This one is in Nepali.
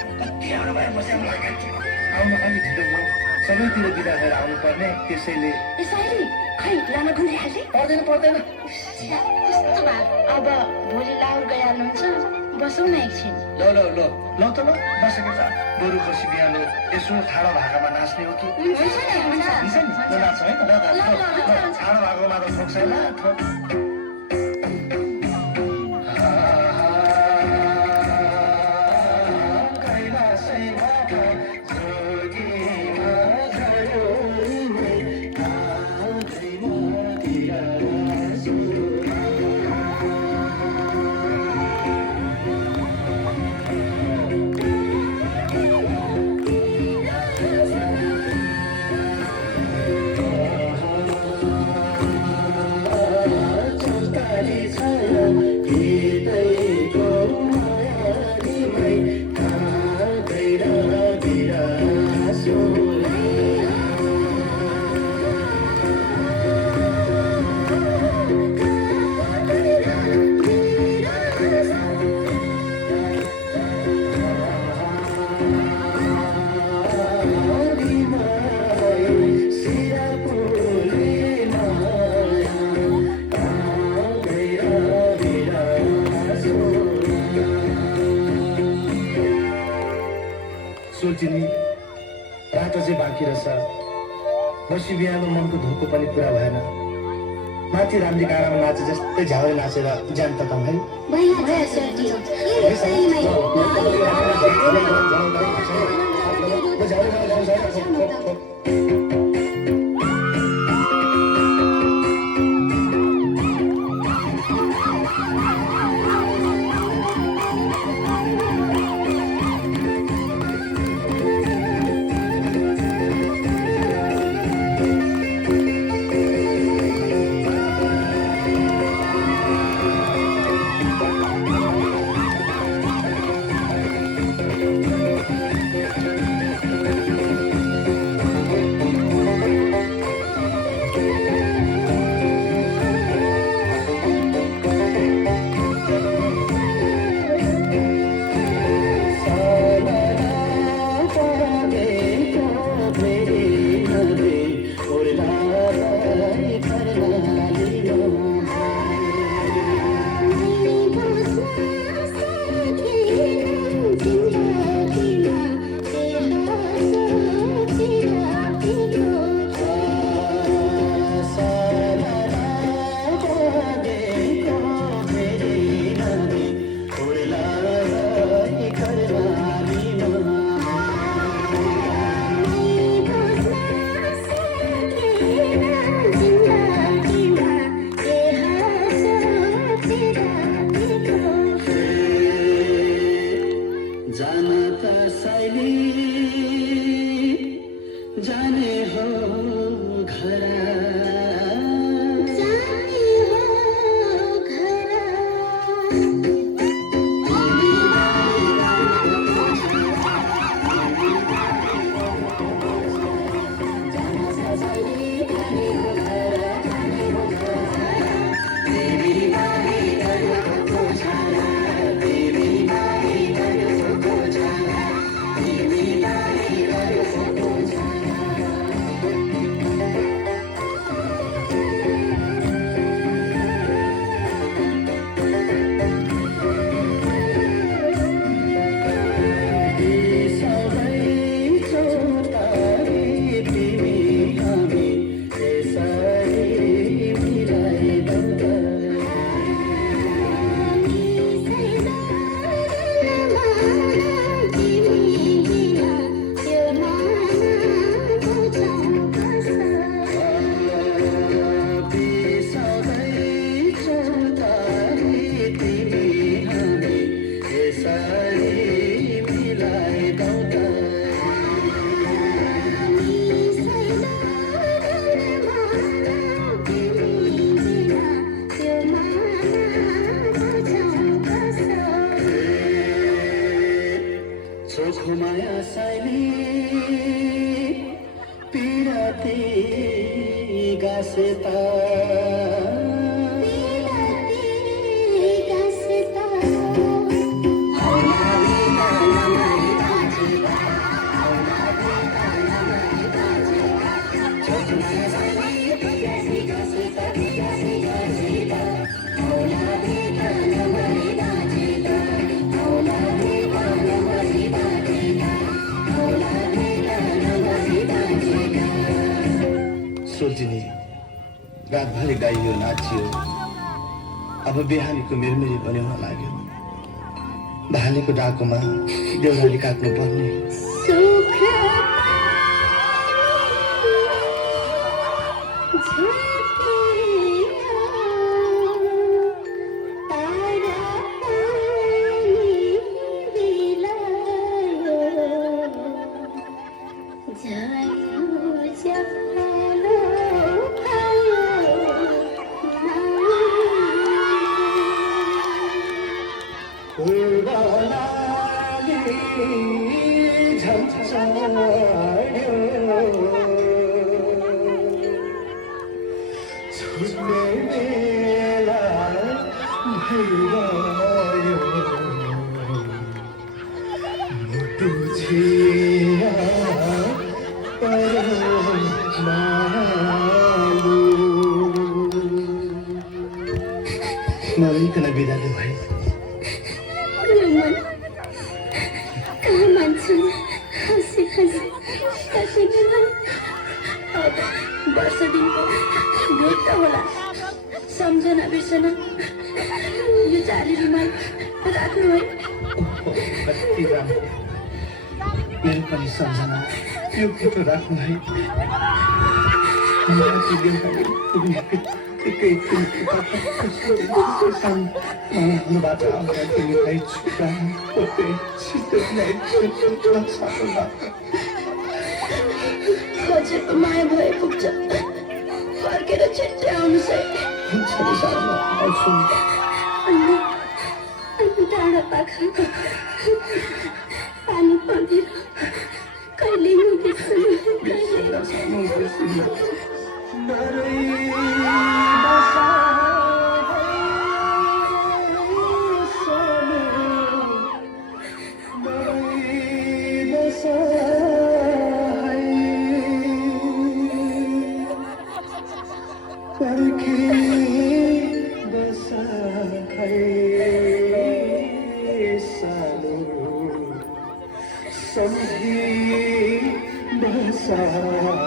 त्यहाँ भए बस्याम लाग्छ आउन अलि छिटो म सबैतिर बिदा भएर आउनुपर्ने त्यसैले यसैले खै लान कुनै हाल्दै पर्दैन कस्तो भा अब भोलि लाउर गइहाल्नुहुन्छ बसौँ न एकछिन ल त ल बसेको छ बरु बसी बिहान यसो ठाडो भाकामा नाच्ने हो कि हुन्छ नि नाच्छ है ठाडो भाकामा त ठोक्छ होइन सोचिनी रात चाहिँ बाँकी रहेछ बसी बिहान मनको धोको पनि पुरा भएन माथि रामजी काँडामा नाचे जस्तै झ्याउरे नाचेर ज्यान तताउँ है रातभरि गाइयो नाचियो अब बिहानीको मिरमिरी पनि हुन लाग्यो भालेको डाकोमा देउराली काट्नु पर्ने मरिकन बिदा दे भाइ कहाँ मान्छे हँसी हँसी काटेको अब वर्ष दिनको भेट त होला सम्झना बिर्सना यो जारी रुमाल राख्नु है कति राम्रो मेरो पनि सम्झना यो फोटो राख्नु है माथि देउताले हुनुबाट आउँदा तिमीलाई हजुरको माया भए पुग्छ फर्केर छिट्टै आउनुहोस् है अनि डाँडा पाखा पानी परेर कहिले मुकेसम्म Some